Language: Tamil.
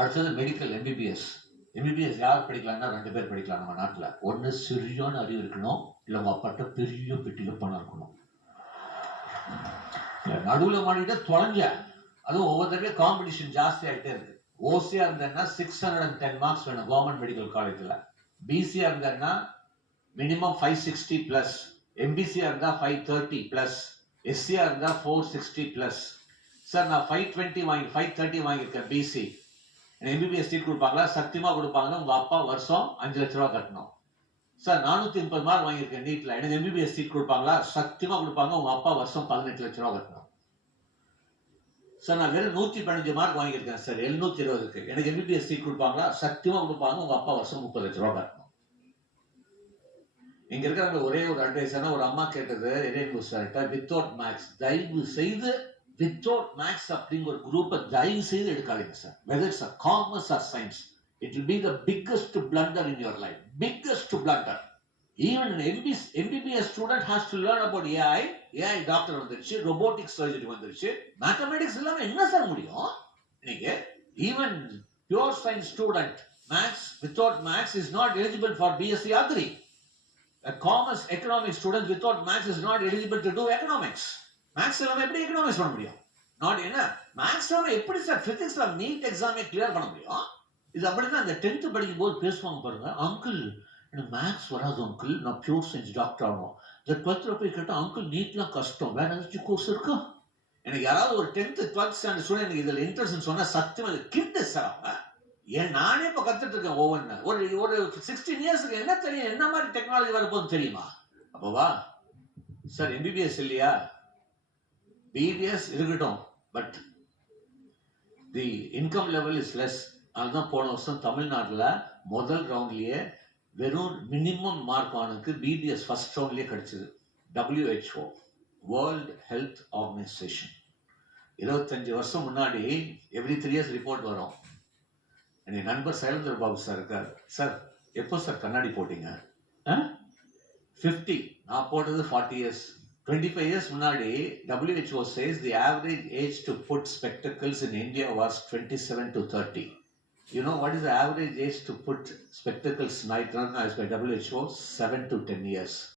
அடுத்தது மெடிக்கல் எம்பிபிஎஸ். எம்பிபிஎஸ் யார் படிக்கலாம்னா 2 பேர் படிக்கலாம் நம்ம நாட்டில். ஒன்று சரியான அறிவு இருக்கணும், இல்லை உங்க அப்பாட்ட பெரிய பெட்டியில பணம் இருக்கணும். நடுவில் மாடிட்டு தொலைஞ்ச, அதுவும் ஒவ்வொரு தடவையும் காம்படிஷன் ஜாஸ்தி ஆகிட்டே இருக்கு. ஓசியா இருந்தேன்னா 610 மார்க்ஸ் வேணும் கவர்மெண்ட் மெடிக்கல் காலேஜில். பிசியா இருந்தேன்னா மினிமம் 560 பிளஸ், எம்பிசியா இருந்தா 530 பிளஸ், எஸ்சியா இருந்தா 460 பிளஸ். சார் நான் 530 வாங்கியிருக்கேன் பிசி, எம்பிபிஎஸ் சீட் கொடுப்பாங்களா? சத்தியமா கொடுப்பாங்க. உங்க அப்பா வருஷம் 5 லட்ச ரூபா கட்டணும். சார் 430 மார்க் வாங்கியிருக்கேன் நீட்ல, எனக்கு எம்பிபிஎஸ் சீட் கொடுப்பாங்களா? சத்தியமா கொடுப்பாங்க. உங்க அப்பா வருஷம் 18 லட்ச ரூபா கட்டணும். சார் நான் வெறும் 115 மார்க் வாங்கியிருக்கேன் சார் 720க்கு, எனக்கு எம்பிபிஎஸ் சீட் கொடுப்பாங்களா? சத்தியமா கொடுப்பாங்க. உங்க அப்பா வருஷம் 30 லட்ச ரூபா கட்டணும். இங்க இருக்கிற ஒரே ஒரு அட்வைஸ், ஒரு அம்மா கேட்டது வித்தவுட் மேக்ஸ் தயவு செய்து வித்தவுட் மேக்ஸ் அப்படிங்கிற ஒரு குரூப்பை தயவு செய்து எடுக்காதீங்க sir. Whether it's commerce R science, it will be the biggest blunder in your life. Biggest blunder. Even an MBBS student has to learn about AI doctor வந்துருச்சு, robotic surgery வந்துருச்சு, mathematics இல்லாம என்ன சார் முடியும் நீங்க? Even pure science student, maths without maths is not eligible for BSc Agri. A commerce economics student without maths is not eligible to do economics. Maths இல்லாம எப்படி economics பண்ண முடியும்? Not என்ன maths இல்லாம எப்படி சார் physics ல நீட் எக்ஸாமை கிளியர் பண்ண முடியும்? இது அப்படிதான் அந்த 10th படிக்கும் போது பேசுவாங்க பாருங்க, அங்கிள் எனக்கு மேத்ஸ் வராது அங்கிள், நான் பியூர் சயின்ஸ் டாக்டர் ஆகணும். இந்த 12th போய் கேட்டால் அங்கிள் நீட்லாம் கஷ்டம், வேற ஏதாச்சும் கோர்ஸ் இருக்கா? எனக்கு யாராவது ஒரு 10th 12th ஸ்டாண்டர்ட் ஸ்டூடெண்ட் எனக்கு இதில் இன்ட்ரெஸ்ட் சொன்னா சத்தியம் அது கிட்டு சார். ஏன் நானே இப்போ கத்துட்டு இருக்கேன் ஒவ்வொன்று. ஒரு 16 இயர்ஸ்க்கு என்ன தெரியும், என்ன மாதிரி டெக்னாலஜி வரப்போகுது தெரியுமா? அப்போவா சார் எம்பிபிஎஸ் இல்லையா? பிபிஎஸ் இருக்கட்டும், but the income level is less. அதுதான் போன வருஷம் தமிழ்நாட்டில் முதல் ரவுண்ட்லயே வெறும் மினிமம் மார்க் வானுக்கு பிபிஎஸ் ஃபர்ஸ்ட் ரவுண்ட்லயே கிடைச்சது. WHO வேர்ல்ட் ஹெல்த் ஆர்கனைசேஷன் 25 வருஷம் முன்னாடி எவ்ரி 3 இயர்ஸ் ரிப்போர்ட் வரும். என் நண்பர் சைலேந்திர பாபு சார் இருக்கார். சார் எப்போ சார் கண்ணாடி போட்டீங்க? 50. நான் போட்டது 40 இயர்ஸ். 25 years முன்னாடி WHO says the average age to put spectacles in India was 27 to 30. You know what is the average age to put spectacles right now as by WHO? 7 to 10 years.